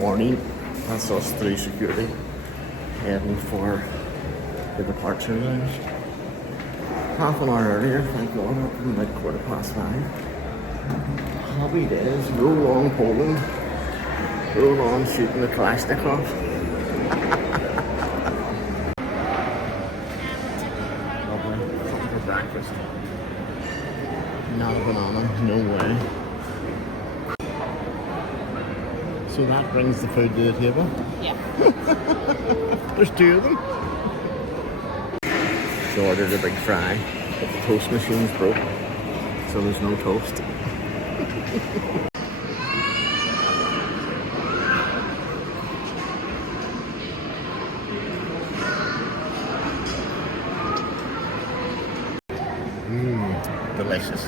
morning. That's us through security, heading for the departure lounge. Half an hour earlier, thank God, up in about 5:15. Happy days, roll on Poland, roll on shooting the Kalashnikov. Lovely, something for breakfast. Not a banana, no way. So that brings the food to the table? Yeah. There's two of them. So ordered a big fry, but the toast machine's broke, so there's no toast. Delicious.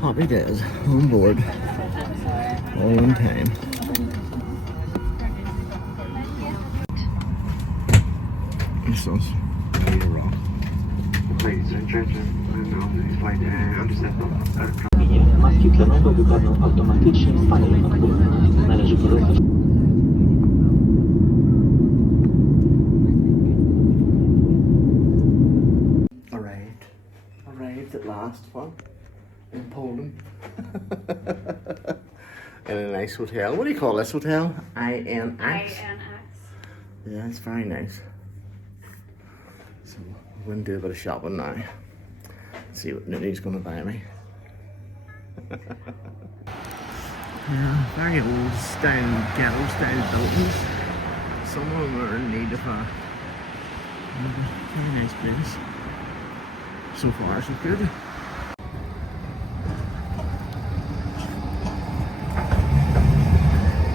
Happy days, on board, all in time. This was really rock. Ladies and gentlemen, on this flight, understand Maski tlenowe wypadną automatycznie z paneli na górę. Należy korzystać. Arrived at last, fun in Poland. In a nice hotel. What do you call this hotel? INX? Yeah, it's very nice. So we're going to do a bit of shopping now. See what Nuni's going to buy me. Yeah, very old style, ghetto style buildings. Some of them are in need of a very nice place. So far, so good.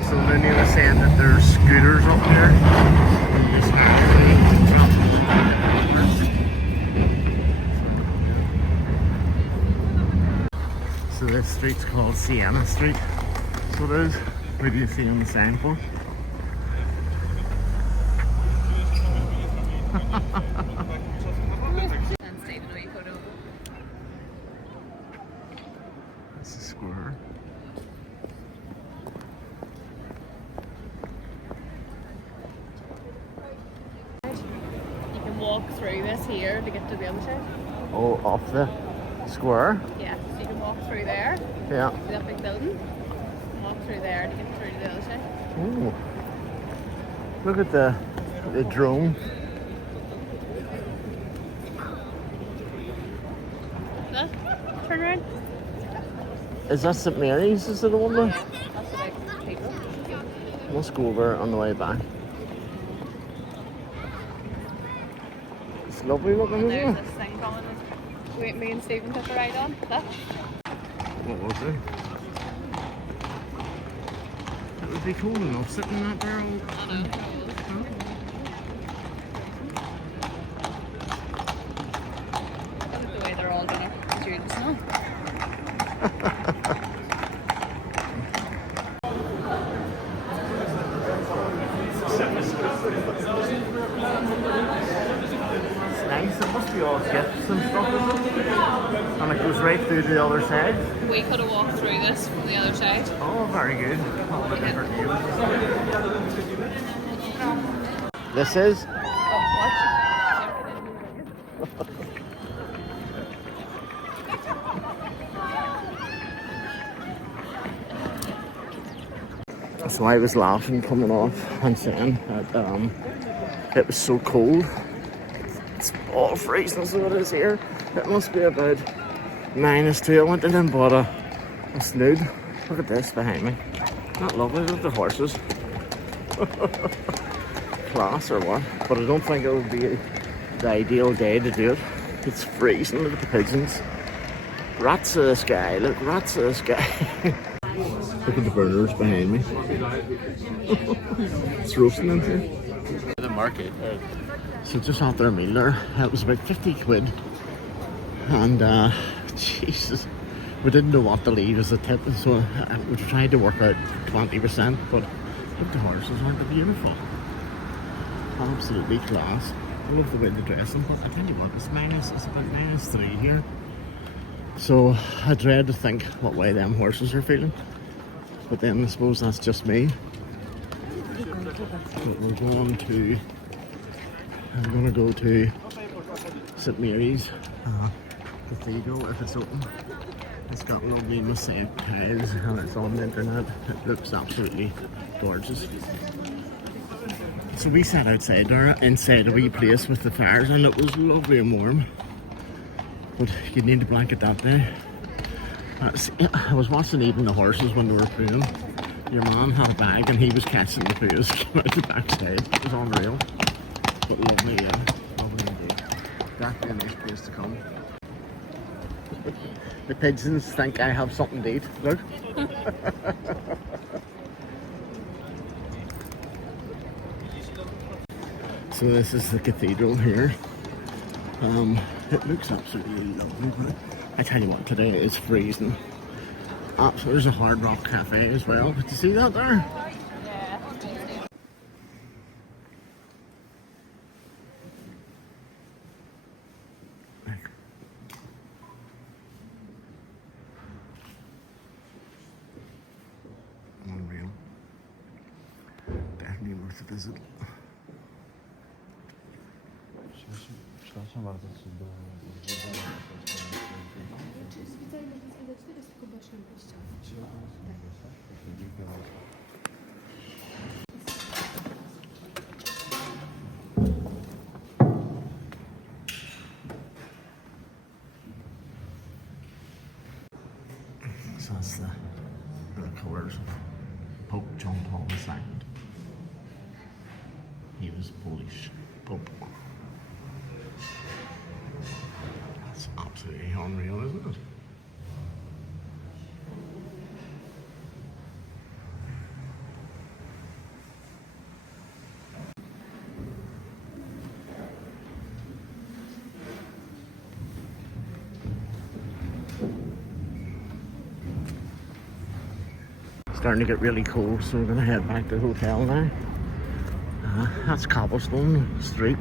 So Nuni was saying that there's scooters up there. And just actually drop them in. So this street's called Siena Street. So it is. What do you see on the signboard? That's a square. You can walk through this here to get to the other side. Oh, off the square? Yeah, so you can walk through there. Yeah. See that big building? Walk through there to get through to the other side. Ooh. Look at the drone. Huh? Turn around. Is that St. Mary's? Is it the one there? That's the big cathedral. Let's go over on the way back. It's lovely looking, isn't There's it? this thing coming. Wait, me and Stephen took a ride on. Look. What was it? It would be cool enough sitting in that barrel. Look at the way they're all gonna do the snow. It's nice. It must be all gifts and stuff, isn't it? And it goes right through to the other side. We could have walked through this from the other side. Oh, very good. All the different views. This is? Oh, what? So I was laughing coming off and saying that it was so cold. It's all freezing, so it is here. It must be about -2. I went in and bought a snood. Look at this behind me. Not lovely, look at the horses. Class or what? But I don't think it would be the ideal day to do it. It's freezing, look at the pigeons. Rats of the sky, look, rats of the sky. Look at the burners behind me. It's roasting in here. The market. So just after a meal there, it was about 50 quid. And Jesus, we didn't know what to leave as a tip, so we tried to work out 20%, but look, the horses aren't they beautiful? Absolutely class. I love the way they're dressing, but I tell you what, it's about -3 here. So I dread to think what way them horses are feeling. But then I suppose that's just me. But we're going to, I'm going to go to St Mary's Cathedral if it's open. It's got lovely mosaic tiles and it's on the internet. It looks absolutely gorgeous. So we sat outside there, inside a wee place with the fires, and it was lovely and warm. But you need a blanket that day. I was watching even the horses when they were pooing. Your man had a bag and he was catching the poos out the backside. It was unreal. But lovely, yeah. Lovely indeed. Definitely a nice place to come. The pigeons think I have something to eat. Look. So this is the cathedral here. It looks absolutely lovely, but I tell you what, today it's freezing. So there's a Hard Rock Cafe as well. Did you see that there? Yeah. Unreal. Definitely worth a visit. Przepraszam bardzo, czy do... Specjalnie widać, jest tylko bocznym wyjściem. Dziękuję bardzo. So that's the colours of Pope John Paul II. He was Polish Pope. That's absolutely unreal, isn't it? Starting to get really cold, so we're going to head back to the hotel now. That's Cobblestone Street.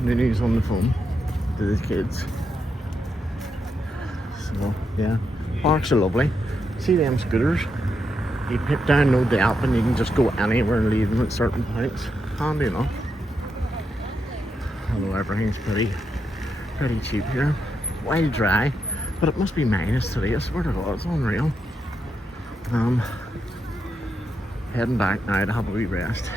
Nini's on the phone to the kids. So yeah, parks are lovely. See them scooters? You download the app and you can just go anywhere and leave them at certain points. Handy enough. Although everything's pretty cheap here. Wild dry, but it must be -3. I swear to God, it's unreal. Heading back now to have a wee rest.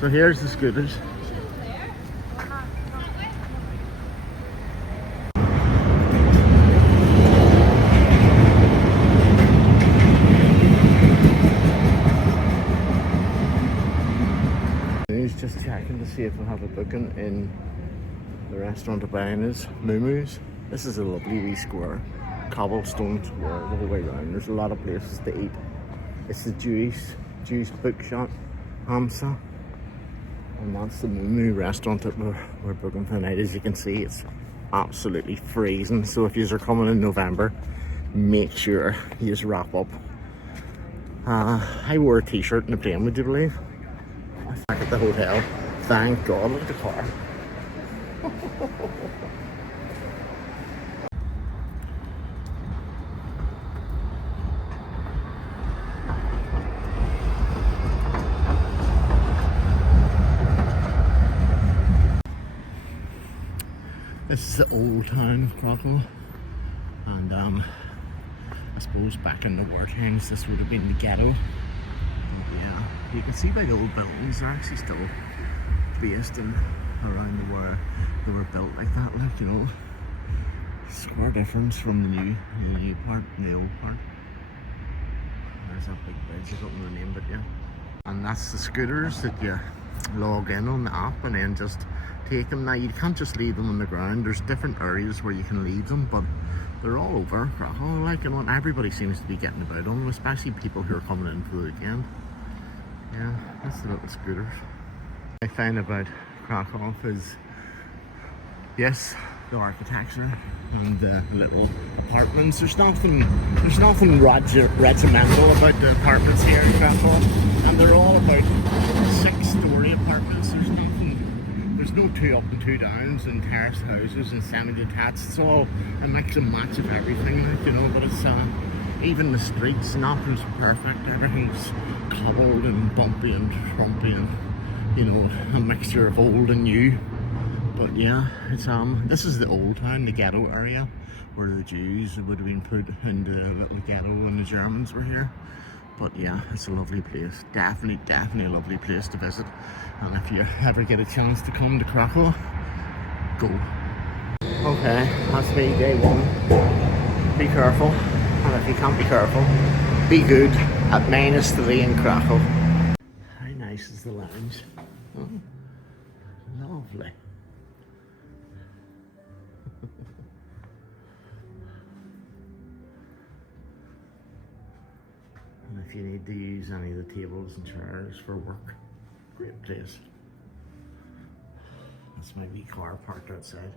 So here's the scooters. He's just checking to see if we have a booking in the restaurant of Baiana's, Moo-Moo's. This is a lovely wee square, cobblestone square the whole way around. There's a lot of places to eat. It's the Jewish bookshop, Hamsa. And that's the Moo restaurant that we're booking for tonight. As you can see, it's absolutely freezing. So if you are coming in November, make sure you just wrap up. I wore a t-shirt and a plane, would you believe? Back at the hotel. Thank God, look at the car. This is the old town, Krakow, and I suppose back in the war times this would have been the ghetto. And yeah, you can see by the old buildings they're actually still based in around where they were built like that, like, you know. Square difference from the new part and the old part. There's that big bridge, I don't know the name, but yeah. And that's the scooters that you log in on the app and then just take them. Now you can't just leave them on the ground. There's different areas where you can leave them, but they're all over Krakow, like, you know, and everybody seems to be getting about on them, especially people who are coming in for the weekend. Yeah, that's the little scooters. I find about Krakow is, yes, the architecture and the little apartments. There's nothing regimental about the apartments here in Krakow, and they're all about 6-story apartments. There's no 2 up and 2 downs and terraced houses and semi-detached. It's all a mix and match of everything, like, you know. But it's even the streets, nothing's perfect. Everything's cobbled and bumpy and trumpy, and you know, a mixture of old and new. But yeah, it's this is the old town, the ghetto area, where the Jews would have been put into a little ghetto when the Germans were here. But yeah, it's a lovely place. Definitely a lovely place to visit. And if you ever get a chance to come to Krakow, go. Okay, that's me, day 1. Be careful, and if you can't be careful, be good at -3 in Krakow. How nice is the lounge? Oh, lovely. And if you need to use any of the tables and chairs for work, great place. That's my wee car parked outside.